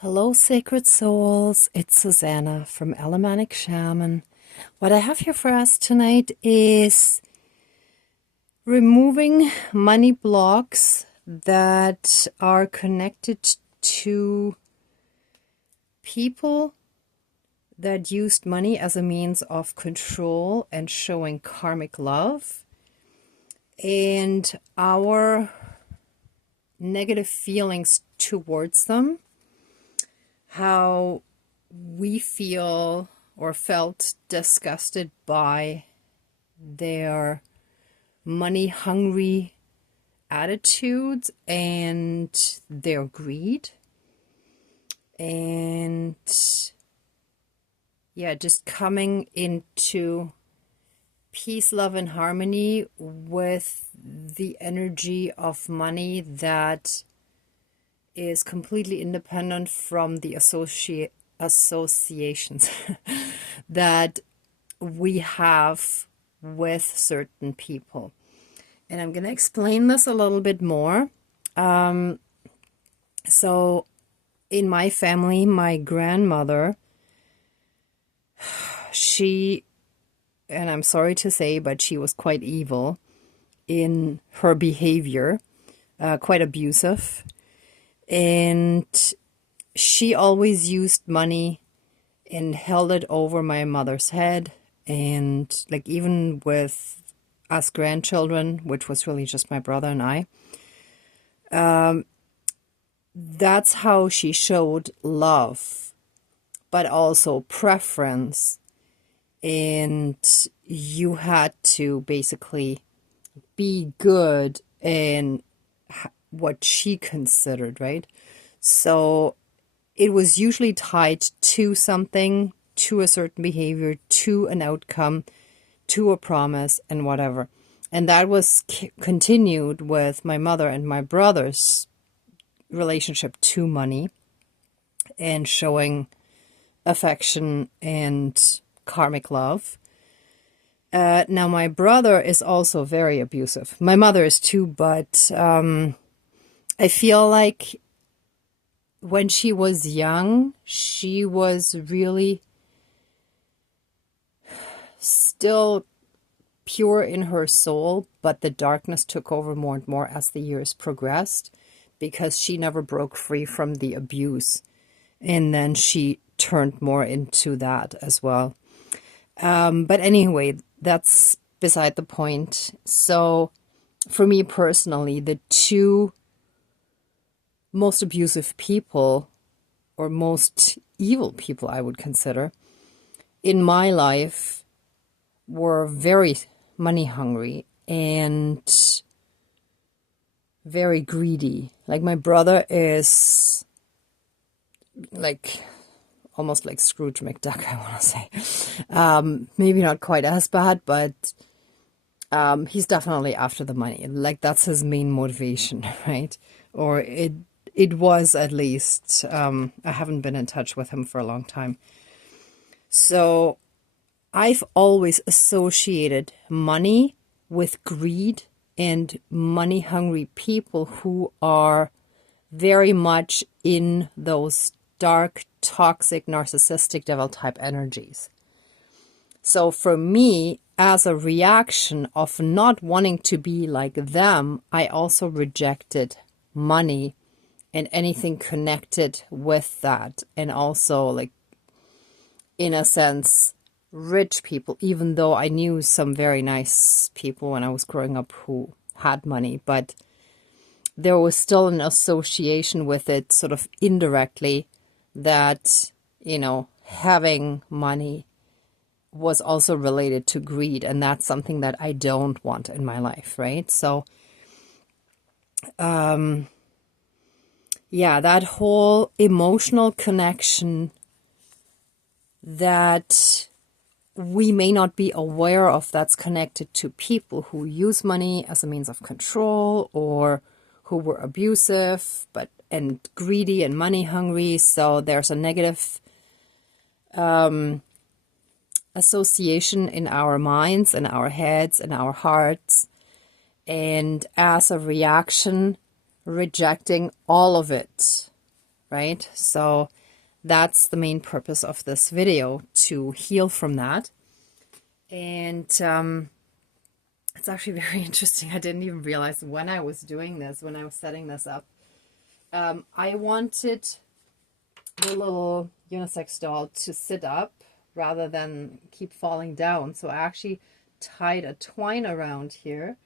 Hello, sacred souls. It's Susanna from Alamanic Shaman. What I have here for us tonight is removing money blocks that are connected to people that used money as a means of control and showing karmic love, and our negative feelings towards them, how we feel or felt disgusted by their money-hungry attitudes and their greed. And yeah, just coming into peace, love, and harmony with the energy of money that is completely independent from the associations that we have with certain people. And I'm going to explain this a little bit more. So in my family, my grandmother, and I'm sorry to say, but she was quite evil in her behavior, quite abusive. And she always used money and held it over my mother's head. And like even with us grandchildren, which was really just my brother and I, that's how she showed love, but also preference. And you had to basically be good in what she considered, right? So it was usually tied to something, to a certain behavior, to an outcome, to a promise, and whatever. And that was continued with my mother and my brother's relationship to money and showing affection and karmic love. Now, my brother is also very abusive. My mother is too, but I feel like when she was young, she was really still pure in her soul, but the darkness took over more and more as the years progressed because she never broke free from the abuse. And then she turned more into that as well. But anyway, that's beside the point. So for me personally, the two most abusive people, or most evil people I would consider, in my life were very money hungry and very greedy. Like my brother is like almost like Scrooge McDuck, I want to say. Maybe not quite as bad, but he's definitely after the money. Like that's his main motivation, right? Or it was, at least. I haven't been in touch with him for a long time. So I've always associated money with greed and money-hungry people who are very much in those dark, toxic, narcissistic devil-type energies. So for me, as a reaction of not wanting to be like them, I also rejected money and anything connected with that. And also, like, in a sense, rich people, even though I knew some very nice people when I was growing up who had money, but there was still an association with it sort of indirectly that, having money was also related to greed. And that's something that I don't want in my life, right? So, yeah, that whole emotional connection that we may not be aware of, that's connected to people who use money as a means of control or who were abusive and greedy and money hungry. So there's a negative association in our minds, in our heads, in our hearts. And as a reaction, rejecting all of it right? So that's the main purpose of this video, to heal from that. And it's actually very interesting. I didn't even realize when I was doing this, when I was setting this up. I wanted the little unisex doll to sit up rather than keep falling down. So I actually tied a twine around here.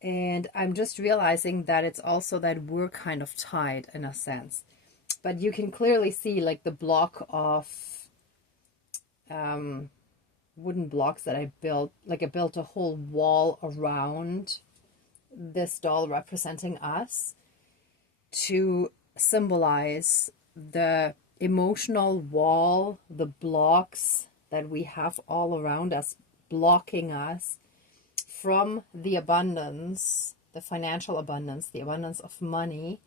And I'm just realizing that it's also that we're kind of tied in a sense. But you can clearly see like the block of wooden blocks that I built. Like I built a whole wall around this doll representing us to symbolize the emotional wall, the blocks that we have all around us, blocking us from the abundance, the financial abundance, the abundance of money,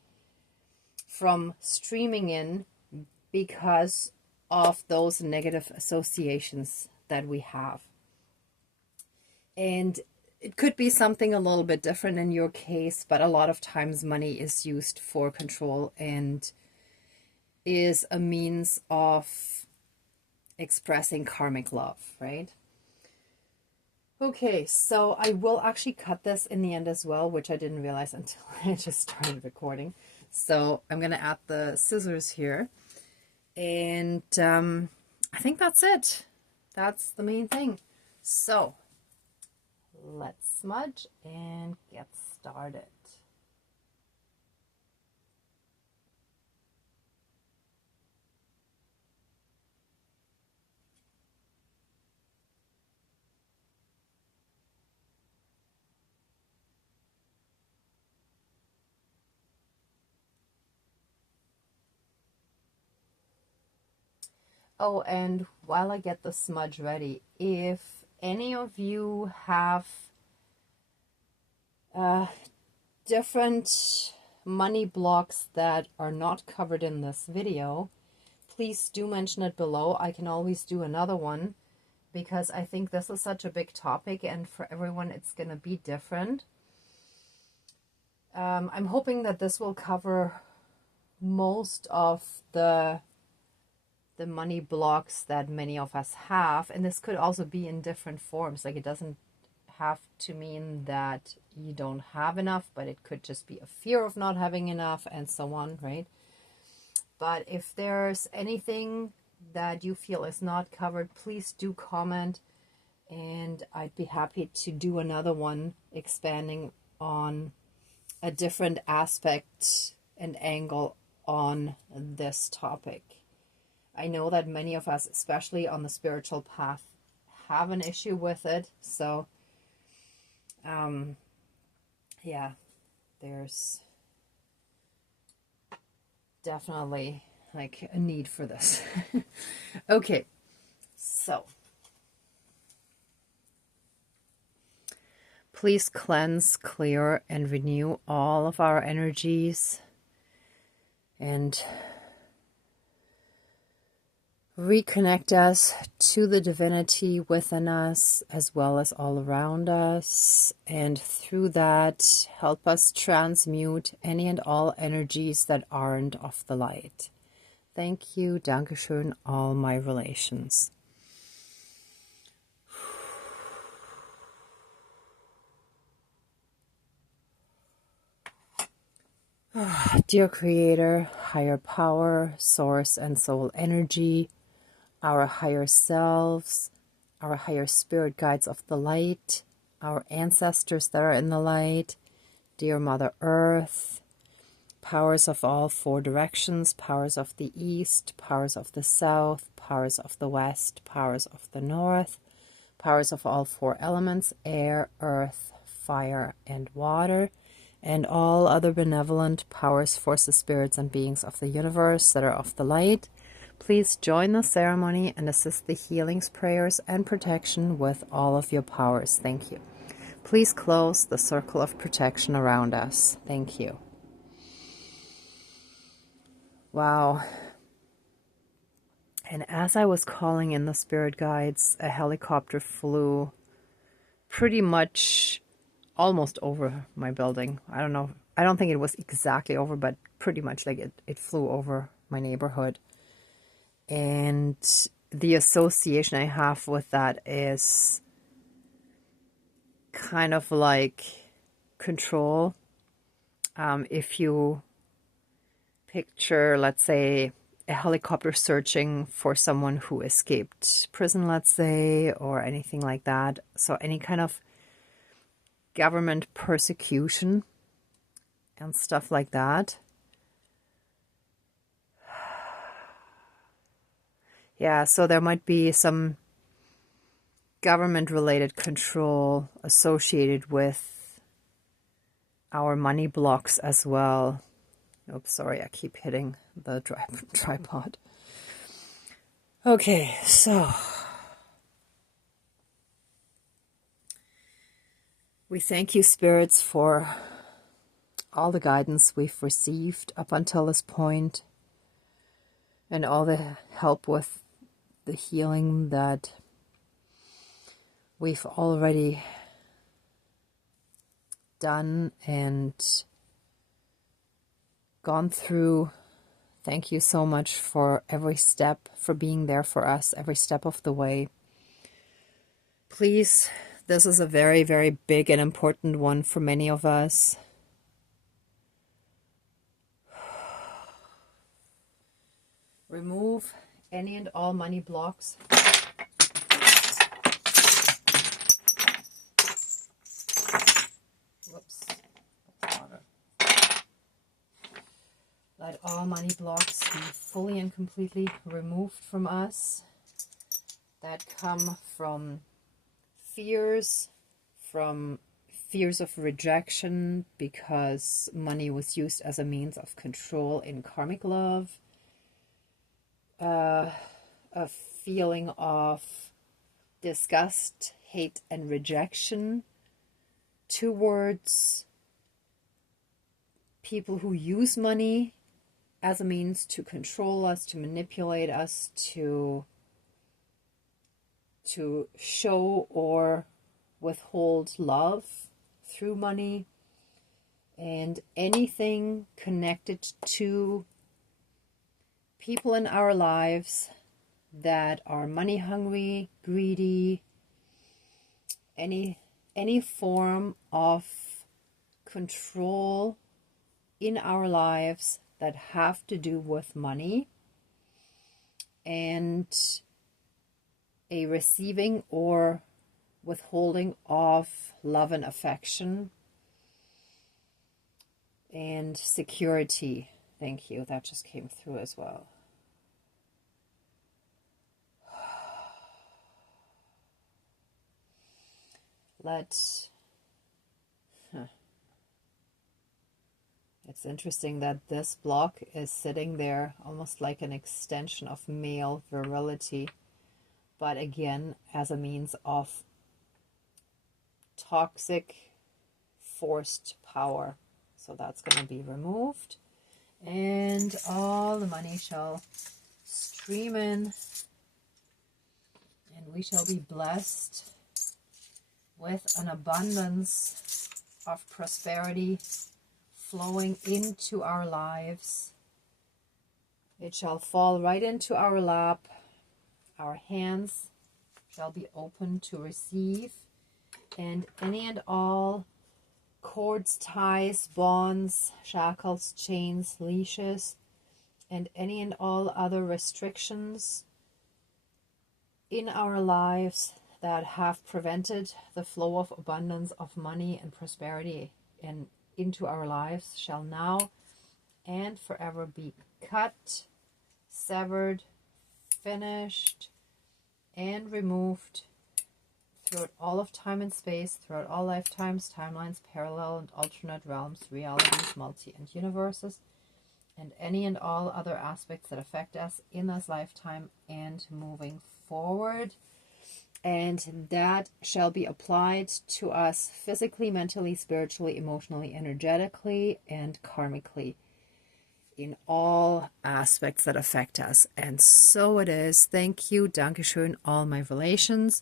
from streaming in because of those negative associations that we have. And it could be something a little bit different in your case, but a lot of times money is used for control and is a means of expressing karmic love, right? Okay, so I will actually cut this in the end as well, which I didn't realize until I just started recording. So I'm going to add the scissors here. And I think that's it. That's the main thing. So let's smudge and get started. Oh, and while I get the smudge ready, if any of you have different money blocks that are not covered in this video, please do mention it below. I can always do another one because I think this is such a big topic and for everyone it's going to be different. I'm hoping that this will cover most of the money blocks that many of us have, and this could also be in different forms. Like, it doesn't have to mean that you don't have enough, but it could just be a fear of not having enough and so on, right? But if there's anything that you feel is not covered, please do comment, and I'd be happy to do another one expanding on a different aspect and angle on this topic. I know that many of us, especially on the spiritual path, have an issue with it. So, yeah, there's definitely like a need for this. Okay, so please cleanse, clear, and renew all of our energies and reconnect us to the divinity within us as well as all around us, and through that help us transmute any and all energies that aren't of the light. Thank you, Dankeschön, all my relations. Dear Creator, higher power, source and soul energy, our higher selves, our higher spirit guides of the light, our ancestors that are in the light, dear Mother Earth, powers of all four directions, powers of the east, powers of the south, powers of the west, powers of the north, powers of all four elements, air, earth, fire, and water, and all other benevolent powers, forces, spirits, and beings of the universe that are of the light. Please join the ceremony and assist the healings, prayers, and protection with all of your powers. Thank you. Please close the circle of protection around us. Thank you. Wow. And as I was calling in the spirit guides, a helicopter flew pretty much almost over my building. I don't know I don't think it was exactly over, but pretty much like it flew over my neighborhood. And the association I have with that is kind of like control. If you picture, let's say, a helicopter searching for someone who escaped prison, let's say, or anything like that. So any kind of government persecution and stuff like that. Yeah, so there might be some government-related control associated with our money blocks as well. Oops, sorry, I keep hitting the tripod. Okay, so we thank you, spirits, for all the guidance we've received up until this point, and all the help with the healing that we've already done and gone through. Thank you so much for every step, for being there for us every step of the way. Please, this is a very, very big and important one for many of us. Remove any and all money blocks. Whoops. Water. Let all money blocks be fully and completely removed from us that come from fears of rejection because money was used as a means of control in karmic love, a feeling of disgust, hate, and rejection towards people who use money as a means to control us, to manipulate us, to show or withhold love through money, and anything connected to people in our lives that are money hungry, greedy, any form of control in our lives that have to do with money, and a receiving or withholding of love and affection and security. Thank you. That just came through as well. It's interesting that this block is sitting there almost like an extension of male virility, but again, as a means of toxic, forced power. So that's going to be removed. And all the money shall stream in, and we shall be blessed with an abundance of prosperity flowing into our lives. It shall fall right into our lap. Our hands shall be open to receive, and any and all cords, ties, bonds, shackles, chains, leashes, and any and all other restrictions in our lives that have prevented the flow of abundance of money and prosperity into our lives shall now and forever be cut, severed, finished, and removed throughout all of time and space, throughout all lifetimes, timelines, parallel and alternate realms, realities, multi and universes, and any and all other aspects that affect us in this lifetime and moving forward. And that shall be applied to us physically, mentally, spiritually, emotionally, energetically, and karmically in all aspects that affect us. And so it is. Thank you. Dankeschön, all my relations.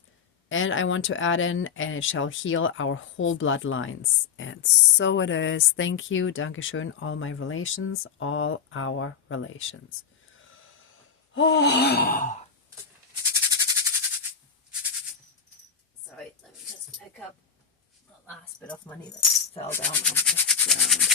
And I want to add in, and it shall heal our whole bloodlines. And so it is. Thank you. Dankeschön. All my relations, all our relations. Oh. Sorry, let me just pick up the last bit of money that fell down on the ground.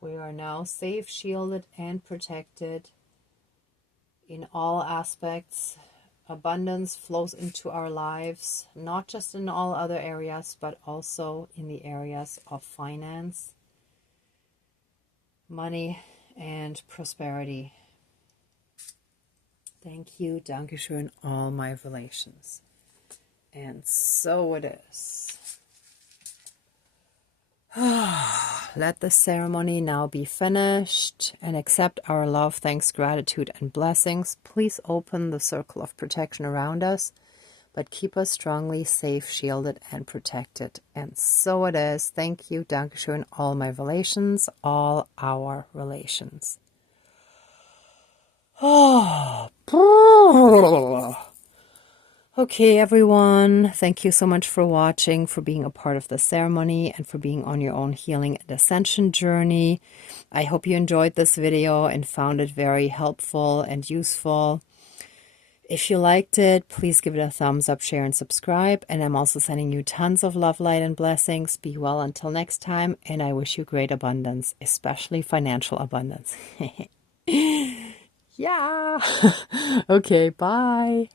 We are now safe, shielded, and protected in all aspects. Abundance flows into our lives, not just in all other areas, but also in the areas of finance, money, and prosperity. Thank you, Dankeschön, all my relations. And so it is. Let the ceremony now be finished and accept our love, thanks, gratitude, and blessings. Please open the circle of protection around us, but keep us strongly safe, shielded, and protected. And so it is. Thank you, Dankeschön, all my relations, all our relations. Okay, everyone, thank you so much for watching, for being a part of the ceremony, and for being on your own healing and ascension journey. I hope you enjoyed this video and found it very helpful and useful. If you liked it, please give it a thumbs up, share, and subscribe. And I'm also sending you tons of love, light, and blessings. Be well until next time, and I wish you great abundance, especially financial abundance. Yeah. Okay, bye.